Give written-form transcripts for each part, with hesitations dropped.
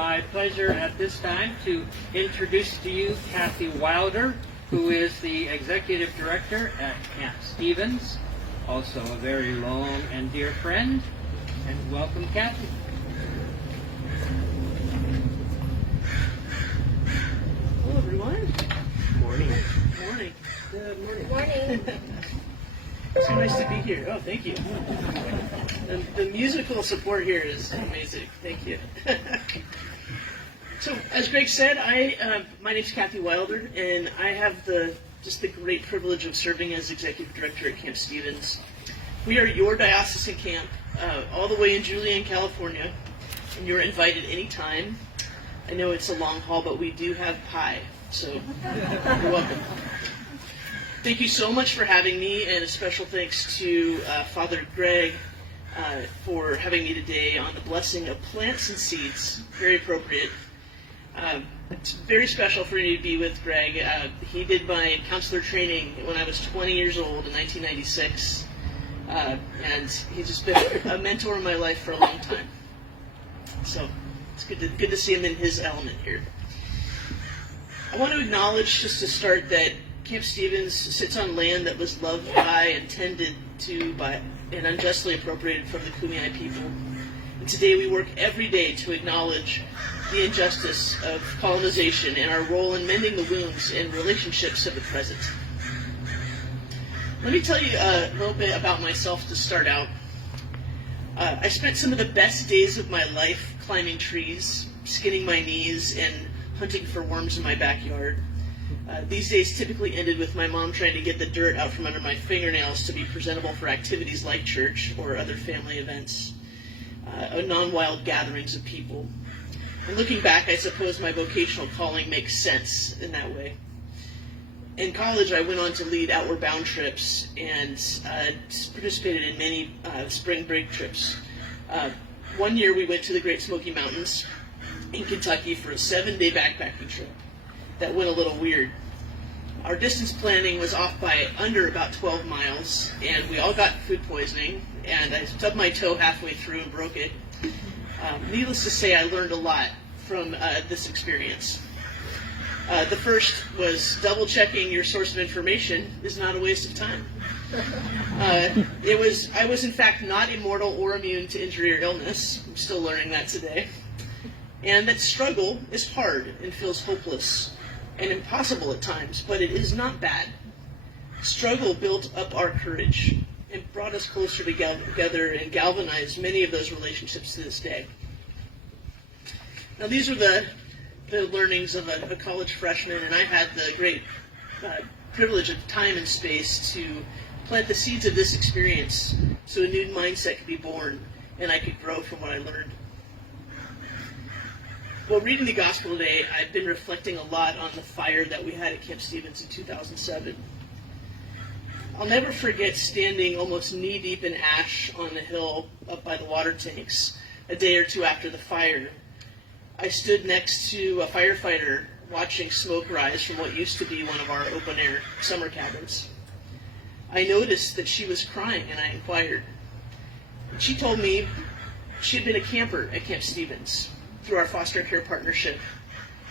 my pleasure at this time to introduce to you Kathy Wilder, who is the Executive Director at Camp Stevens, also a very long and dear friend. And welcome, Kathy. Hello, everyone. Morning. Morning. Good morning. Morning. It's so nice to be here. Oh, thank you. The musical support here is amazing. Thank you. So, as Greg said, my name's Kathy Wilder, and I have the great privilege of serving as Executive Director at Camp Stevens. We are your diocesan camp, all the way in Julian, California, and you're invited anytime. I know it's a long haul, but we do have pie, so you're welcome. Thank you so much for having me, and a special thanks to Father Greg for having me today on the blessing of plants and seeds. Very appropriate. It's very special for me to be with Greg. He did my counselor training when I was 20 years old in 1996, and he's just been a mentor in my life for a long time. So it's good to see him in his element here. I want to acknowledge, just to start, that Camp Stevens sits on land that was loved by and tended to by and unjustly appropriated from the Kumeyaay people. And today we work every day to acknowledge the injustice of colonization and our role in mending the wounds and relationships of the present. Let me tell you a little bit about myself to start out. I spent some of the best days of my life climbing trees, skinning my knees, and hunting for worms in my backyard. These days typically ended with my mom trying to get the dirt out from under my fingernails to be presentable for activities like church or other family events, non-wild gatherings of people. And looking back, I suppose my vocational calling makes sense in that way. In college, I went on to lead Outward Bound trips and participated in many spring break trips. One year we went to the Great Smoky Mountains in Kentucky for a 7-day backpacking trip. That went a little weird. Our distance planning was off by under about 12 miles, and we all got food poisoning, and I stubbed my toe halfway through and broke it. Needless to say, I learned a lot from this experience. The first was double-checking your source of information is not a waste of time. I was in fact not immortal or immune to injury or illness. I'm still learning that today. And that struggle is hard and feels hopeless and impossible at times, but it is not bad. Struggle built up our courage and brought us closer together and galvanized many of those relationships to this day. Now, these are the learnings of a college freshman, and I had the great privilege of time and space to plant the seeds of this experience so a new mindset could be born and I could grow from what I learned. Well, reading the gospel today, I've been reflecting a lot on the fire that we had at Camp Stevens in 2007. I'll never forget standing almost knee-deep in ash on the hill up by the water tanks a day or two after the fire. I stood next to a firefighter watching smoke rise from what used to be one of our open-air summer cabins. I noticed that she was crying, and I inquired. She told me she had been a camper at Camp Stevens through our foster care partnership.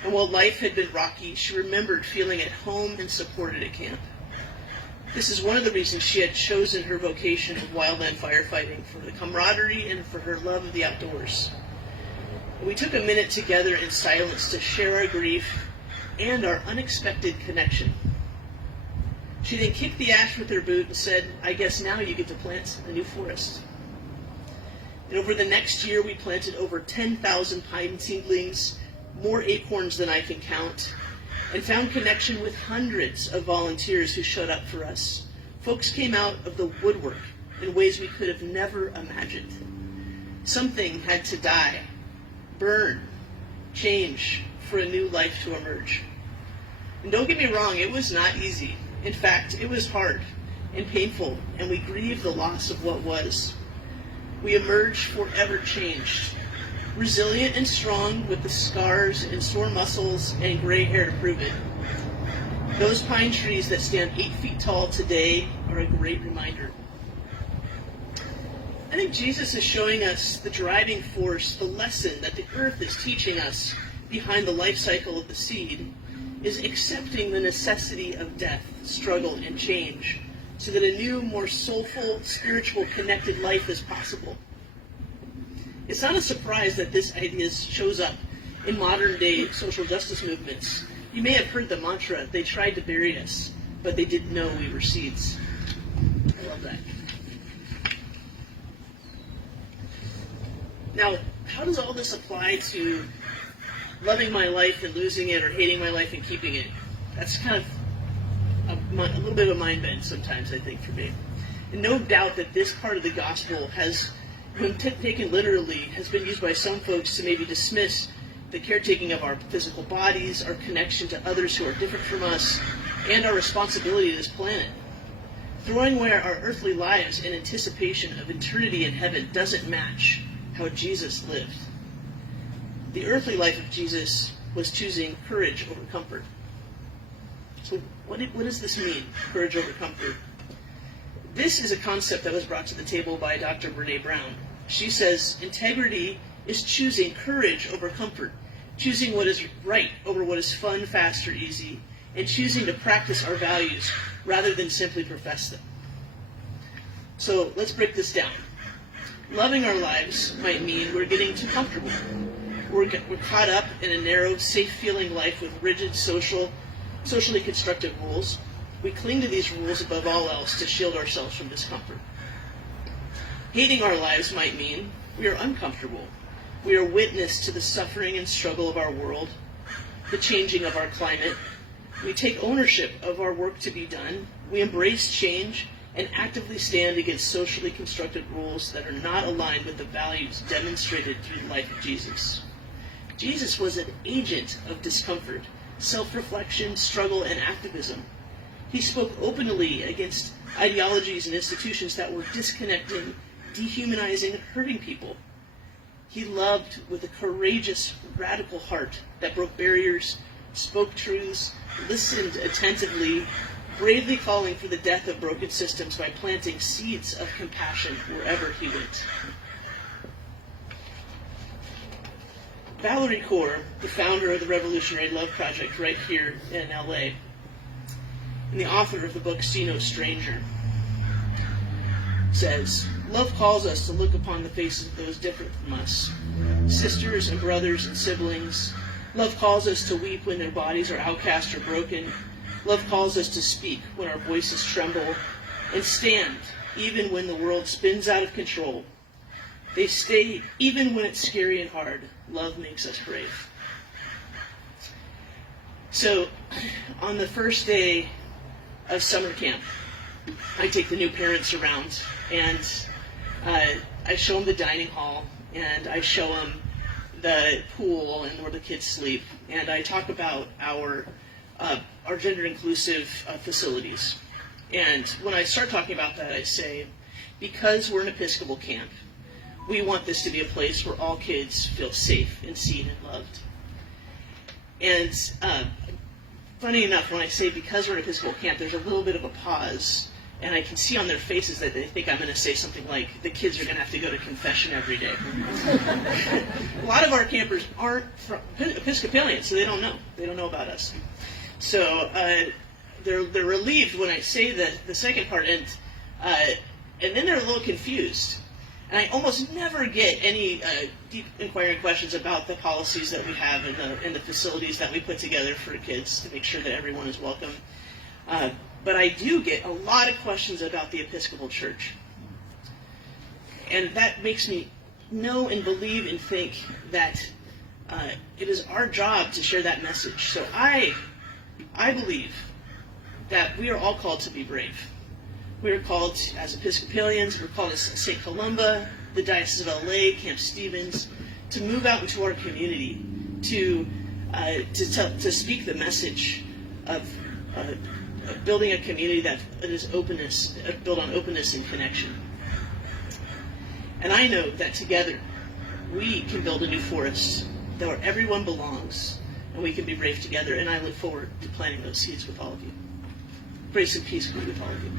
And while life had been rocky, she remembered feeling at home and supported at camp. This is one of the reasons she had chosen her vocation of wildland firefighting, for the camaraderie and for her love of the outdoors. We took a minute together in silence to share our grief and our unexpected connection. She then kicked the ash with her boot and said, "I guess now you get to plant a new forest." And over the next year, we planted over 10,000 pine seedlings, more acorns than I can count, and found connection with hundreds of volunteers who showed up for us. Folks came out of the woodwork in ways we could have never imagined. Something had to die, burn, change for a new life to emerge. And don't get me wrong, it was not easy. In fact, it was hard and painful, and we grieved the loss of what was. We emerged forever changed, resilient and strong with the scars and sore muscles and gray hair to prove it. Those pine trees that stand 8 feet tall today are a great reminder. I think Jesus is showing us the driving force, the lesson that the earth is teaching us behind the life cycle of the seed is accepting the necessity of death, struggle, and change so that a new, more soulful, spiritual, connected life is possible. It's not a surprise that this idea shows up in modern-day social justice movements. You may have heard the mantra, "They tried to bury us, but they didn't know we were seeds." I love that. Now, how does all this apply to loving my life and losing it, or hating my life and keeping it? That's kind of a little bit of a mind bend sometimes, I think, for me. And no doubt that this part of the gospel has, when taken literally, has been used by some folks to maybe dismiss the caretaking of our physical bodies, our connection to others who are different from us, and our responsibility to this planet. Throwing away our earthly lives in anticipation of eternity in heaven doesn't match how Jesus lived. The earthly life of Jesus was choosing courage over comfort. So what does this mean, courage over comfort? This is a concept that was brought to the table by Dr. Brene Brown. She says integrity is choosing courage over comfort, choosing what is right over what is fun, fast, or easy, and choosing to practice our values rather than simply profess them. So let's break this down. Loving our lives might mean we're getting too comfortable. We're caught up in a narrow, safe-feeling life with rigid, socially constructed rules. We cling to these rules above all else to shield ourselves from discomfort. Hating our lives might mean we are uncomfortable. We are witness to the suffering and struggle of our world, the changing of our climate. We take ownership of our work to be done. We embrace change and actively stand against socially constructed rules that are not aligned with the values demonstrated through the life of Jesus. Jesus was an agent of discomfort, self-reflection, struggle, and activism. He spoke openly against ideologies and institutions that were disconnecting, dehumanizing, and hurting people. He loved with a courageous, radical heart that broke barriers, spoke truths, listened attentively, bravely calling for the death of broken systems by planting seeds of compassion wherever he went. Valerie Kaur, the founder of the Revolutionary Love Project right here in LA, and the author of the book See No Stranger, says, "Love calls us to look upon the faces of those different from us, sisters and brothers and siblings. Love calls us to weep when their bodies are outcast or broken. Love calls us to speak when our voices tremble, and stand even when the world spins out of control. They stay even when it's scary and hard. Love makes us brave." So, on the first day of summer camp, I take the new parents around, and I show them the dining hall, and I show them the pool and where the kids sleep, and I talk about our gender-inclusive facilities. And when I start talking about that, I say, because we're an Episcopal camp, we want this to be a place where all kids feel safe and seen and loved. And funny enough, when I say because we're an Episcopal camp, there's a little bit of a pause, and I can see on their faces that they think I'm going to say something like, the kids are going to have to go to confession every day. A lot of our campers aren't Episcopalians, so they don't know. They don't know about us. So they're relieved when I say the second part, and then they're a little confused. And I almost never get any deep inquiring questions about the policies that we have and the facilities that we put together for kids to make sure that everyone is welcome. But I do get a lot of questions about the Episcopal Church. And that makes me know and believe and think that it is our job to share that message. So I believe that we are all called to be brave. We are called as Episcopalians, we're called as St. Columba, the Diocese of LA, Camp Stevens, to move out into our community, to speak the message of building a community that is openness, built on openness and connection. And I know that together we can build a new forest where everyone belongs, and we can be brave together. And I look forward to planting those seeds with all of you. Grace and peace be with all of you.